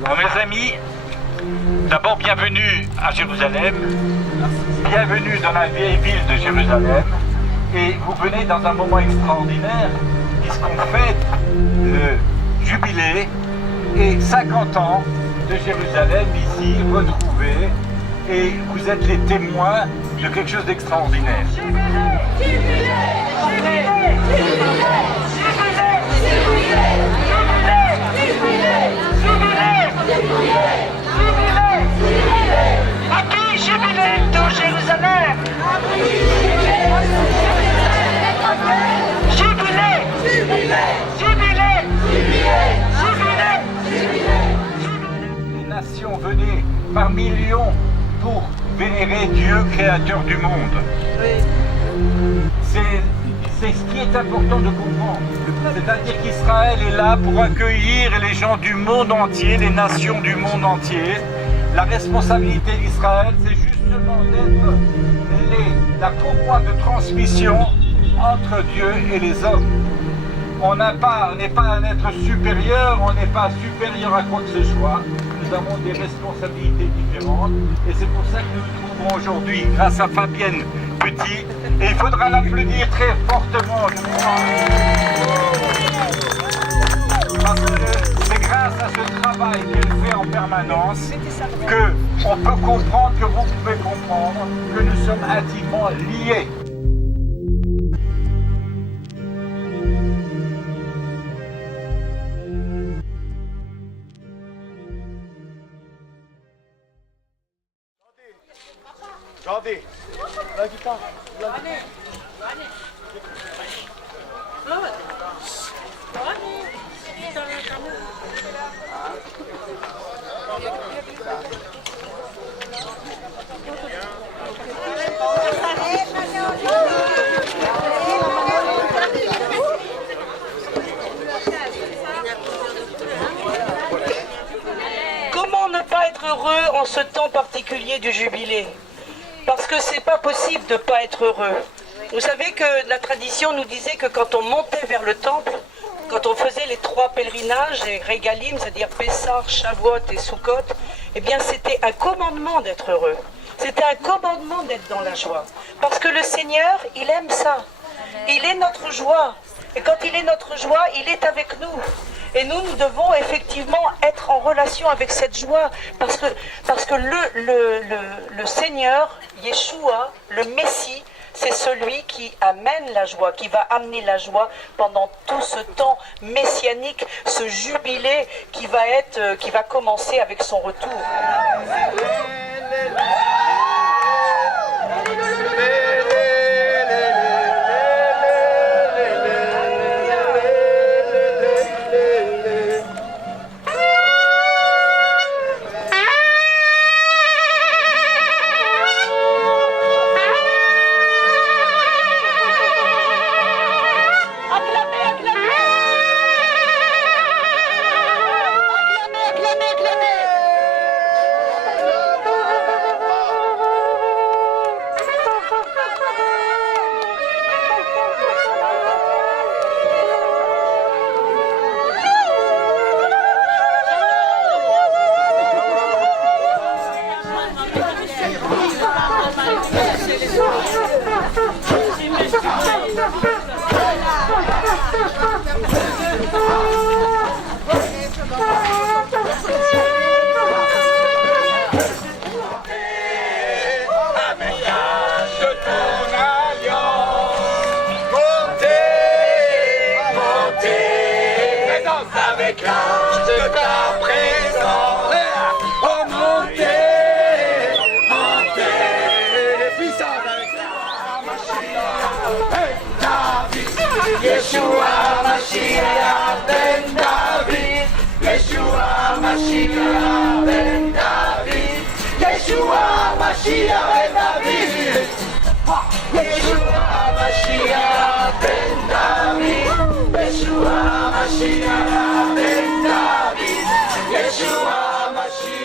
Alors mes amis, d'abord bienvenue à Jérusalem, bienvenue dans la vieille ville de Jérusalem, et vous venez dans un moment extraordinaire puisqu'on fête le jubilé et 50 ans de Jérusalem ici retrouvés, et vous êtes les témoins de quelque chose d'extraordinaire. À qui jubilé de Jérusalem? Jubilé! Jubilé! Les nations venaient par millions pour vénérer Dieu, créateur du monde. C'est ce qui est important de comprendre. C'est-à-dire qu'Israël est là pour accueillir les gens du monde entier, les nations du monde entier. La responsabilité d'Israël, c'est justement d'être la courroie de transmission entre Dieu et les hommes. On n'est pas un être supérieur, on n'est pas supérieur à quoi que ce soit. Nous avons des responsabilités différentes et c'est pour ça que nous nous trouvons aujourd'hui grâce à Fabienne Petit, et il faudra l'applaudir très fortement, je crois. Parce que c'est grâce à ce travail qu'elle fait en permanence qu'on peut comprendre, que vous pouvez comprendre, que nous sommes intimement liés. Jordi, la guitare. Comment ne pas être heureux en ce temps particulier du jubilé? Parce que c'est pas possible de ne pas être heureux. Vous savez que la tradition nous disait que quand on montait vers le temple, quand on faisait les 3 pèlerinages, les régalim, c'est-à-dire Pessah, Shavuot et Sukkot, eh bien c'était un commandement d'être heureux. C'était un commandement d'être dans la joie. Parce que le Seigneur, il aime ça. Il est notre joie. Et quand il est notre joie, il est avec nous. Et nous devons effectivement être en relation avec cette joie, parce que le Seigneur, Yeshua, le Messie, c'est celui qui amène la joie, qui va amener la joie pendant tout ce temps messianique, ce jubilé qui va commencer avec son retour. Yeshua Mashiach ben David, Yeshua Mashiach ben David, Yeshua Mashiach ben David, Yeshua Mashiach ben David, Yeshua Mashiach ben David, Yeshua Mashiach.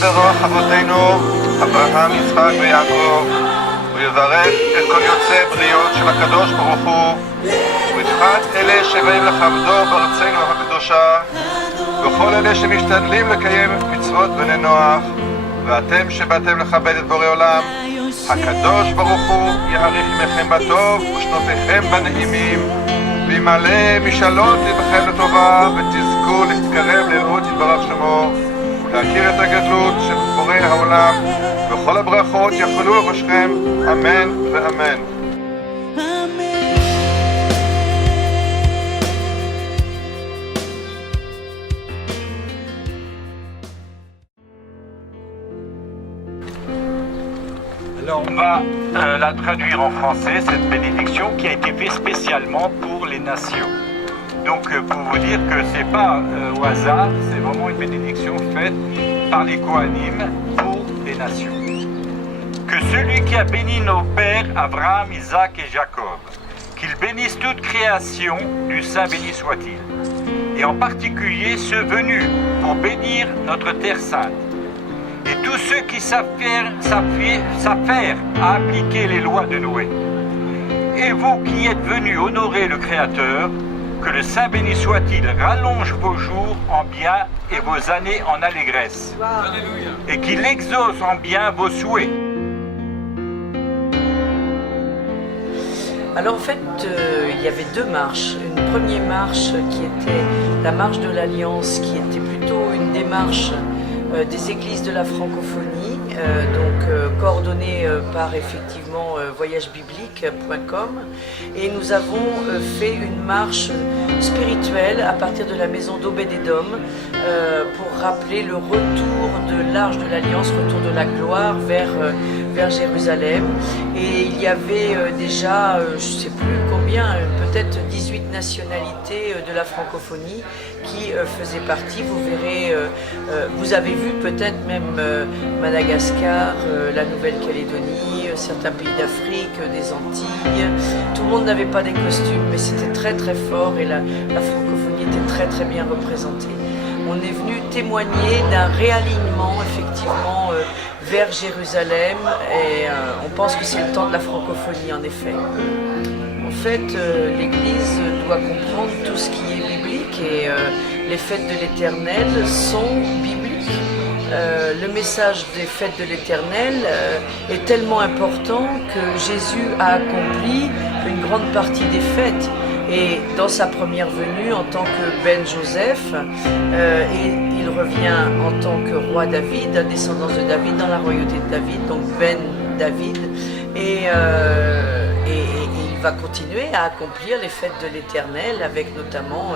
ברך אבותינו, אברהם, יצחק ויעקב, ויברך את כל יוצאי בריות של הקדוש ברוך הוא, ובפרט אלה שבאים לכבדו בארצנו הקדושה, וכל אלה שמשתדלים לקיים מצוות בני נוח, ואתם שבאתם לכבד את בורא עולם, הקדוש ברוך הוא יאריך ימיכם בטוב ושנותיכם בנעימים, וימלא משאלות לבכם לטובה, ותזכו להתקרב לאלוהות יתברך שמו, להכיר את הגדלות של בורא העולם, וכל הברכות יחלו על ראשכם, אמן ואמן. Alors on va la traduire en français, cette bénédiction qui a été faite spécialement pour les nations. Donc pour vous dire que c'est pas au hasard, c'est vraiment une bénédiction faite par les Kohanim pour les nations. Que celui qui a béni nos pères, Abraham, Isaac et Jacob, qu'il bénisse toute création, du Saint béni soit-il, et en particulier ceux venus pour bénir notre terre sainte, et tous ceux qui s'affairent à appliquer les lois de Noé. Et vous qui êtes venus honorer le Créateur, que le Saint béni soit-il rallonge vos jours en bien et vos années en allégresse. Et qu'il exauce en bien vos souhaits. Alors en fait, il y avait deux marches. Une première marche qui était la marche de l'Alliance, qui était plutôt une démarche des églises de la francophonie, coordonnée par effectivement voyagebiblique.com, et nous avons fait une marche spirituelle à partir de la maison d'Obed-Edom pour rappeler le retour de l'Arche de l'Alliance, retour de la gloire vers Jérusalem. Et il y avait déjà, je ne sais plus combien, peut-être 18 nationalités de la francophonie qui faisaient partie. Vous verrez, vous avez vu peut-être même Madagascar, la Nouvelle-Calédonie, certains pays d'Afrique, des Antilles. Tout le monde n'avait pas des costumes, mais c'était très très fort et la francophonie était très très bien représentée. On est venu témoigner d'un réalignement effectivement vers Jérusalem, et on pense que c'est le temps de la francophonie en effet. En fait, l'Église doit comprendre tout ce qui est biblique, et les fêtes de l'Éternel sont bibliques. Le message des fêtes de l'Éternel est tellement important que Jésus a accompli une grande partie des fêtes. Et dans sa première venue en tant que Ben Joseph, il revient en tant que roi David, descendance de David, dans la royauté de David, donc Ben David, et il va continuer à accomplir les fêtes de l'Éternel, avec notamment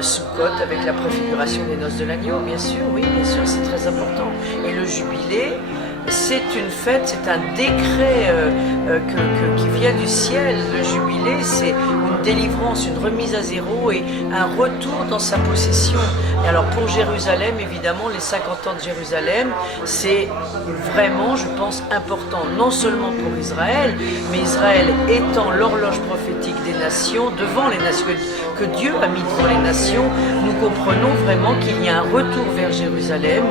Sukkot, avec la préfiguration des noces de l'agneau, bien sûr, oui, bien sûr, c'est très important. Et le jubilé, c'est une fête, c'est un décret qui vient du ciel. Le jubilé, c'est une délivrance, une remise à zéro et un retour dans sa possession. Et alors pour Jérusalem, évidemment, les 50 ans de Jérusalem, c'est vraiment, je pense, important, non seulement pour Israël, mais Israël étant l'horloge prophétique des nations, devant les nations, que Dieu a mis devant les nations, nous comprenons vraiment qu'il y a un retour vers Jérusalem,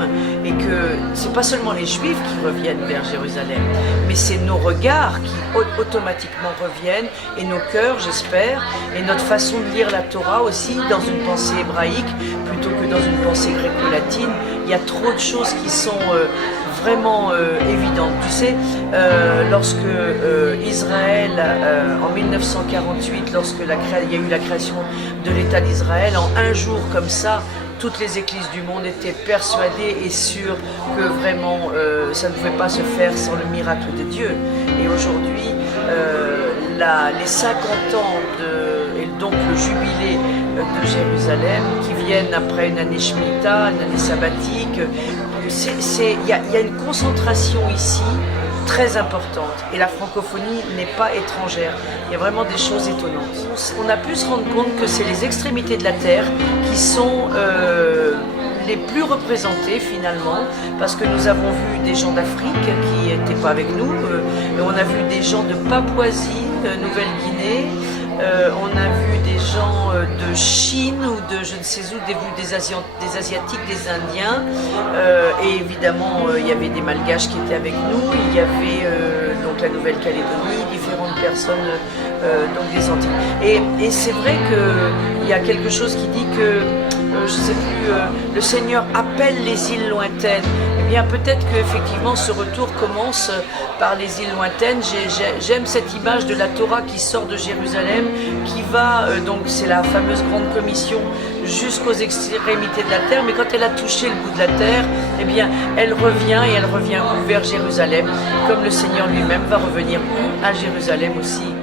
et que c'est pas seulement les Juifs qui reviennent vers Jérusalem, mais c'est nos regards qui automatiquement reviennent, et nos cœurs, j'espère, et notre façon de lire la Torah aussi dans une pensée hébraïque plutôt que dans une pensée gréco-latine. Il y a trop de choses qui sont vraiment évidentes. Tu sais, lorsque Israël, en 1948, lorsque il y a eu la création de l'État d'Israël, en un jour comme ça, toutes les églises du monde étaient persuadées et sûres que vraiment ça ne pouvait pas se faire sans le miracle de Dieu. Et aujourd'hui, les 50 ans et donc le jubilé de Jérusalem, qui viennent après une année Shemitah, une année sabbatique, il y a une concentration ici très importante, et la francophonie n'est pas étrangère. Il y a vraiment des choses étonnantes. On a pu se rendre compte que c'est les extrémités de la terre qui sont les plus représentées finalement, parce que nous avons vu des gens d'Afrique qui n'étaient pas avec nous, et on a vu des gens de Papouasie, Nouvelle-Guinée. On a vu des gens de Chine ou de je ne sais où, des Asiatiques, des Indiens. Et évidemment, il y avait des Malgaches qui étaient avec nous. Il y avait donc la Nouvelle-Calédonie, différentes personnes donc des Antilles. Et c'est vrai qu'il y a quelque chose qui dit que, je ne sais plus, le Seigneur appelle les îles lointaines. Eh bien, peut-être qu'effectivement, ce retour commence par les îles lointaines. J'aime cette image de la Torah qui sort de Jérusalem, qui va, donc c'est la fameuse grande commission, jusqu'aux extrémités de la terre. Mais quand elle a touché le bout de la terre, eh bien, elle revient et elle revient vers Jérusalem, comme le Seigneur lui-même va revenir à Jérusalem aussi.